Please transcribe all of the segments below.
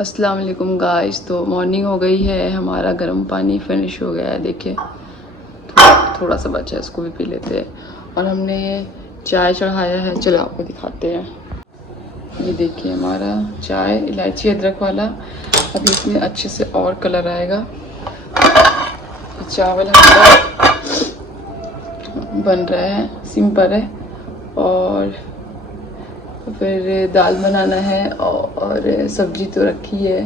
अस्सलाम वालेकुम गाइस। तो मॉर्निंग हो गई है, हमारा गर्म पानी फिनिश हो गया है। देखिए थोड़ा सा बचा है, इसको भी पी लेते हैं। और हमने चाय चढ़ाया है, चलो आपको दिखाते हैं। ये देखिए हमारा चाय इलायची अदरक वाला। अभी इसमें अच्छे से और कलर आएगा। चावल हमारा बन रहा है, सिंपल है। और फिर दाल बनाना है और सब्जी तो रखी है,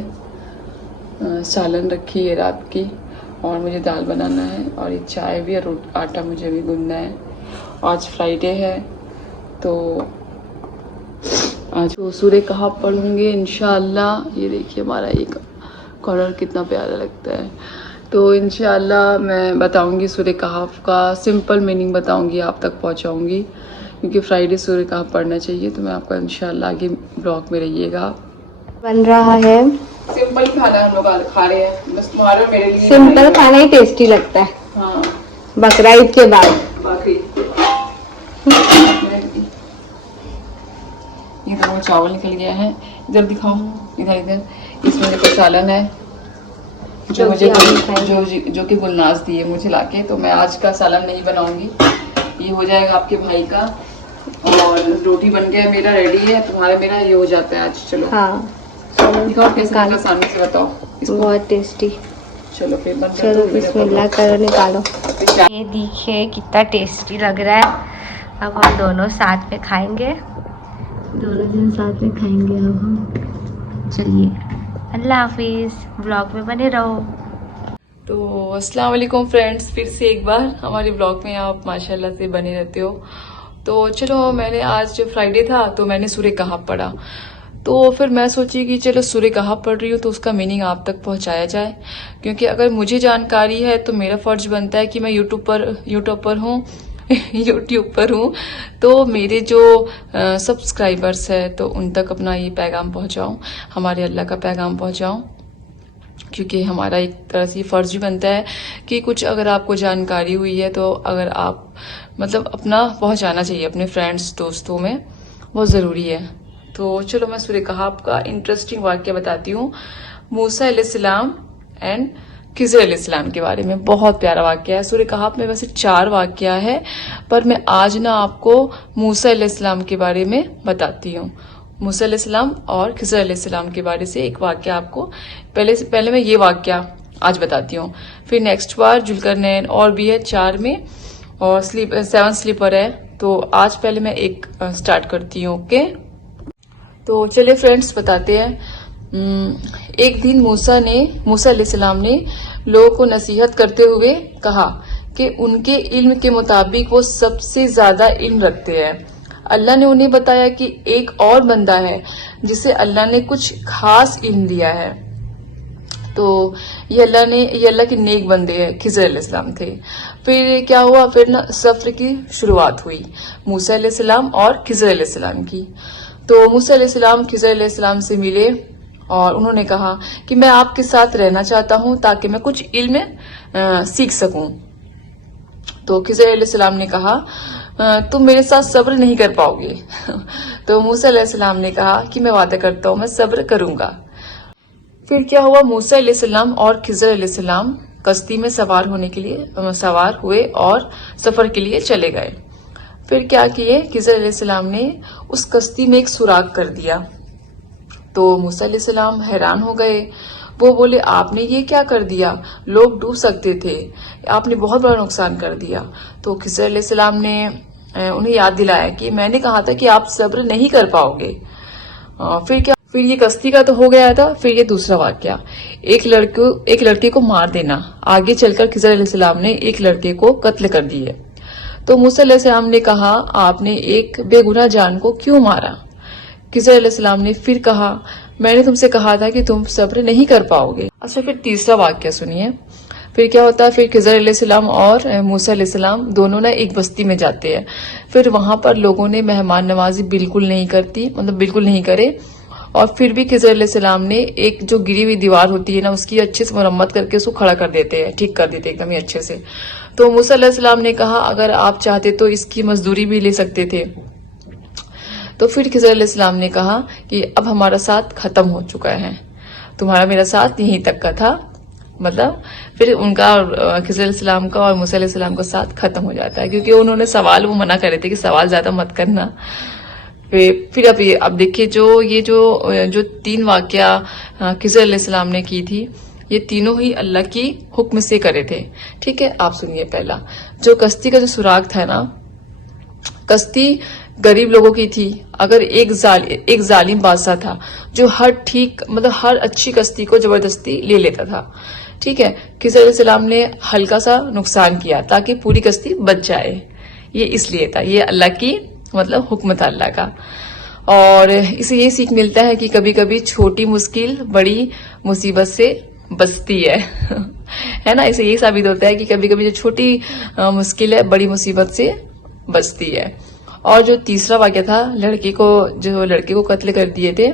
सालन रखी है रात की, और मुझे दाल बनाना है। और ये चाय भी और आटा मुझे भी गूंदना है। आज फ्राइडे है तो आज वो सूर्य कहाँ पढ़ूंगे इंशाल्लाह। ये देखिए हमारा एक कॉर्नर कितना प्यारा लगता है। तो इंशाल्लाह मैं बताऊंगी सूर्य कहाफ का सिंपल मीनिंग बताऊंगी, आप तक पहुंचाऊंगी, क्योंकि फ्राइडे सूर्य कहाफ पढ़ना चाहिए। तो मैं आपका इंशाल्लाह आगे ब्लॉग में रहिएगा। बन रहा है सिंपल खाना, हम लोग खा रहे हैं, बस तुम्हारे मेरे लिए सिंपल खाना ही टेस्टी लगता है। हाँ, बकरा ईद के बाद। बाकी ये तो वो चावल निकल गया है। इधर दिखाओ, इधर इधर। इसमें देखो सालन है जो मुझे जो कि गुलनाज दिए मुझे लाके। तो मैं आज का सालन नहीं बनाऊंगी, ये हो जाएगा आपके भाई का। और रोटी बन गया मेरा, रेडी है। तुम्हारा मेरा ये हो जाता है आज। चलो हाँ, दिखाओ कैसे बना, सामने से बताओ इसको। बहुत टेस्टी। चलो फिर बंद कर चलो दो, बिस्मिल्लाह करो, निकालो। फिर ये देखिए कितना टेस्टी लग रहा है। अब हम दोनों साथ में खाएंगे, दोनों दिन साथ में खाएंगे अब हम। चलिए अल्लाह हाफिज, ब्लॉग में बने रहो। तो अस्सलाम वालेकुम फ्रेंड्स, फिर से एक बार हमारे ब्लॉग में आप माशाल्लाह से बने रहते हो। तो चलो, मैंने आज जो फ्राइडे था तो मैंने सूर्य कहाँ पढ़ा। तो फिर मैं सोची कि चलो सूर्य कहाँ पढ़ रही हूँ तो उसका मीनिंग आप तक पहुँचाया जाए, क्योंकि अगर मुझे जानकारी है तो मेरा फर्ज बनता है कि मैं यूट्यूब पर हूँ तो मेरे जो सब्सक्राइबर्स है तो उन तक अपना ये पैगाम पहुँचाऊँ, हमारे अल्लाह का पैगाम पहुँचाऊँ। क्योंकि हमारा एक तरह से फर्ज भी बनता है कि कुछ अगर आपको जानकारी हुई है तो अगर आप मतलब अपना पहुंचाना चाहिए अपने फ्रेंड्स दोस्तों में, बहुत ज़रूरी है। तो चलो मैं सूर्य कहाफ का इंटरेस्टिंग वाक्य बताती हूँ। मूसा अलैहिस्सलाम एंड खिज़र अलैहिस्सलाम के बारे में। बहुत प्यारा वाक्य है। सूर्य कहाफ में वैसे 4 वाक्य है, पर मैं आज ना आपको मूसा अलैहिस्सलाम के बारे में बताती हूँ। मूसा अलैहिस्सलाम और खिज़र अलैहिस्सलाम के बारे से एक वाक्य आपको पहले मैं ये वाक्य आज बताती हूँ। फिर नेक्स्ट बार जुल्करनैन और भी है 4 में, और 7 स्लीपर है। तो आज पहले मैं एक स्टार्ट करती हूँ। ओके, तो चलिए फ्रेंड्स बताते हैं। एक दिन मूसा अलैहिस्सलाम ने लोगों को नसीहत करते हुए कहा कि उनके इल्म के मुताबिक वो सबसे ज्यादा इल्म रखते हैं। अल्लाह ने उन्हें बताया कि एक और बंदा है जिसे अल्लाह ने कुछ खास इल्म दिया है। तो ये अल्लाह के नेक बंदे हैं, खिज़र अलैहिस्सलाम थे। फिर क्या हुआ, फिर ना सफर की शुरुआत हुई मूसा अलैहिस्सलाम और खिज़र अलैहिस्सलाम की। तो मूसा अलैहिस्सलाम खिज़र अलैहिस्सलाम से मिले और उन्होंने कहा कि मैं आपके साथ रहना चाहता हूँ ताकि मैं कुछ इल्म सीख सकूं। तो खिज़र अलैहिस्सलाम ने कहा तुम मेरे साथ सब्र नहीं कर पाओगे। तो मूसा अलैहिस्सलाम ने कहा कि मैं वादा करता हूँ मैं सब्र करूंगा। फिर क्या हुआ, मूसा अलैहिस्सलाम और खिज़र अलैहिस्सलाम कश्ती में सवार हुए और सफर के लिए चले गए। फिर क्या किए, खिज़र अलैहिस्सलाम ने उस कश्ती में एक सुराग कर दिया। तो मूसा अलैहिस्सलाम हैरान हो गए। वो बोले आपने ये क्या कर दिया, लोग डूब सकते थे, आपने बहुत बड़ा नुकसान कर दिया। तो खिज़र अलैहिस्सलाम ने उन्हें याद दिलाया कि मैंने कहा था कि आप सब्र नहीं कर पाओगे। फिर ये कश्ती का तो हो गया था। फिर ये दूसरा वाकया, एक लड़के को मार देना। आगे चलकर खिज़र अलैहिस्सलाम ने एक लड़के को कत्ल कर दिए। तो मूसा अलैहिस्सलाम ने कहा आपने एक बेगुनाह जान को क्यों मारा। खिज़र अलैहिस्सलाम ने फिर कहा मैंने तुमसे कहा था कि तुम सब्र नहीं कर पाओगे। अच्छा, फिर तीसरा वाक्य सुनिए। फिर क्या होता है, फिर खिज़र अलैहिस्सलाम और मूसा अलैहिस्सलाम दोनों ना एक बस्ती में जाते हैं। फिर वहां पर लोगों ने मेहमान नवाजी बिल्कुल नहीं करे। और फिर भी खिज़र अलैहिस्सलाम ने एक जो गिरी हुई दीवार होती है ना, उसकी अच्छे से मरम्मत करके उसको खड़ा कर देते हैं, ठीक कर देते एकदम ही अच्छे से। तो मूसा अलैहिस्सलाम ने कहा अगर आप चाहते तो इसकी मजदूरी भी ले सकते थे। तो फिर खिज़र अलैहिस्सलाम ने कहा कि अब हमारा साथ खत्म हो चुका है। तुम्हारा मेरा साथ यहीं तक का था. मतलब फिर उनका खिज़र अलैहिस्सलाम का और मूसा अलैहिस्सलाम का साथ खत्म हो जाता है, क्योंकि उन्होंने सवाल वो मना कर रहे थे कि सवाल ज्यादा मत करना. फिर अब देखिए जो 3 वाकया खिज़र अलैहिस्सलाम ने की थी, ये तीनों ही अल्लाह की हुक्म से करे थे. ठीक है, आप सुनिए. पहला जो कश्ती का जो सुराग था ना, कश्ती गरीब लोगों की थी. अगर एक जालिम बादशाह था जो हर अच्छी कश्ती को जबरदस्ती ले लेता था. ठीक है, खिज़र अलैहिस्सलाम ने हल्का सा नुकसान किया ताकि पूरी कश्ती बच जाए. ये इसलिए था, ये अल्लाह की मतलब हुक्म था अल्लाह का. और इसे ये सीख मिलता है कि कभी कभी छोटी मुश्किल बड़ी मुसीबत से बचती है. है ना. इसे ये साबित होता है कि कभी कभी जो छोटी मुश्किल है बड़ी मुसीबत से बचती है. और जो तीसरा वाक्य था, लड़के को कत्ल कर दिए थे,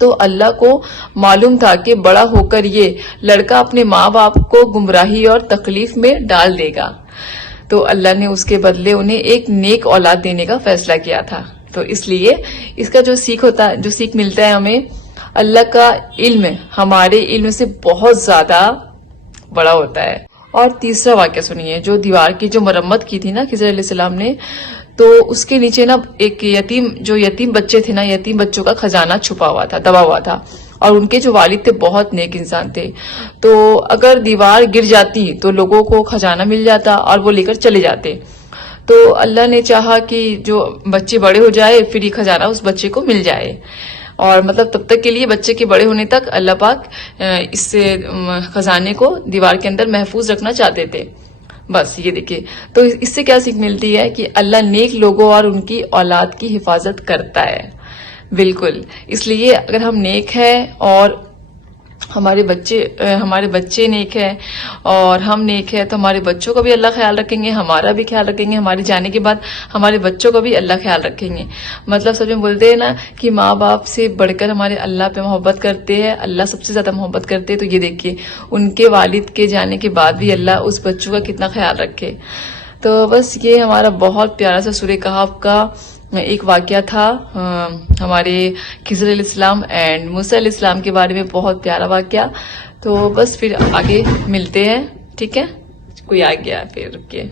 तो अल्लाह को मालूम था कि बड़ा होकर ये लड़का अपने माँ बाप को गुमराही और तकलीफ में डाल देगा, तो अल्लाह ने उसके बदले उन्हें एक नेक औलाद देने का फैसला किया था. तो इसलिए इसका जो सीख मिलता है हमें, अल्लाह का इल्म हमारे इल्म से बहुत ज्यादा बड़ा होता है. और तीसरा वाक्य सुनिए, जो दीवार की जो मरम्मत की थी ना खिज़र अलैहिस्सलाम ने, तो उसके नीचे ना एक यतीम बच्चे थे ना, यतीम बच्चों का खजाना छुपा हुआ था, दबा हुआ था. और उनके जो वालिद थे बहुत नेक इंसान थे, तो अगर दीवार गिर जाती तो लोगों को खजाना मिल जाता और वो लेकर चले जाते. तो अल्लाह ने चाहा कि जो बच्चे बड़े हो जाए फिर ये खजाना उस बच्चे को मिल जाए. और मतलब तब तक के लिए बच्चे के बड़े होने तक अल्लाह पाक इससे खजाने को दीवार के अंदर महफूज रखना चाहते थे. बस ये देखिए, तो इससे क्या सीख मिलती है कि अल्लाह नेक लोगों और उनकी औलाद की हिफाजत करता है. बिल्कुल. इसलिए अगर हम नेक हैं और हमारे बच्चे नेक हैं और हम नेक हैं, तो हमारे बच्चों का भी अल्लाह ख्याल रखेंगे, हमारा भी ख्याल रखेंगे, हमारे जाने के बाद हमारे बच्चों का भी अल्लाह ख्याल रखेंगे. मतलब सच में बोलते हैं ना कि माँ बाप से बढ़कर हमारे अल्लाह पे मोहब्बत करते हैं, अल्लाह सबसे ज्यादा मोहब्बत करते हैं. तो ये देखिए, उनके वालिद के जाने के बाद भी अल्लाह उस बच्चों का कितना ख्याल रखे. तो बस ये हमारा बहुत प्यारा सा सूरह कहफ का एक वाकया था, हमारे खिज़र अलैहिस्सलाम एंड मूसा अलैहिस्सलाम के बारे में बहुत प्यारा वाकया. तो बस फिर आगे मिलते हैं. ठीक है, कोई आ गया फिर रुकिए.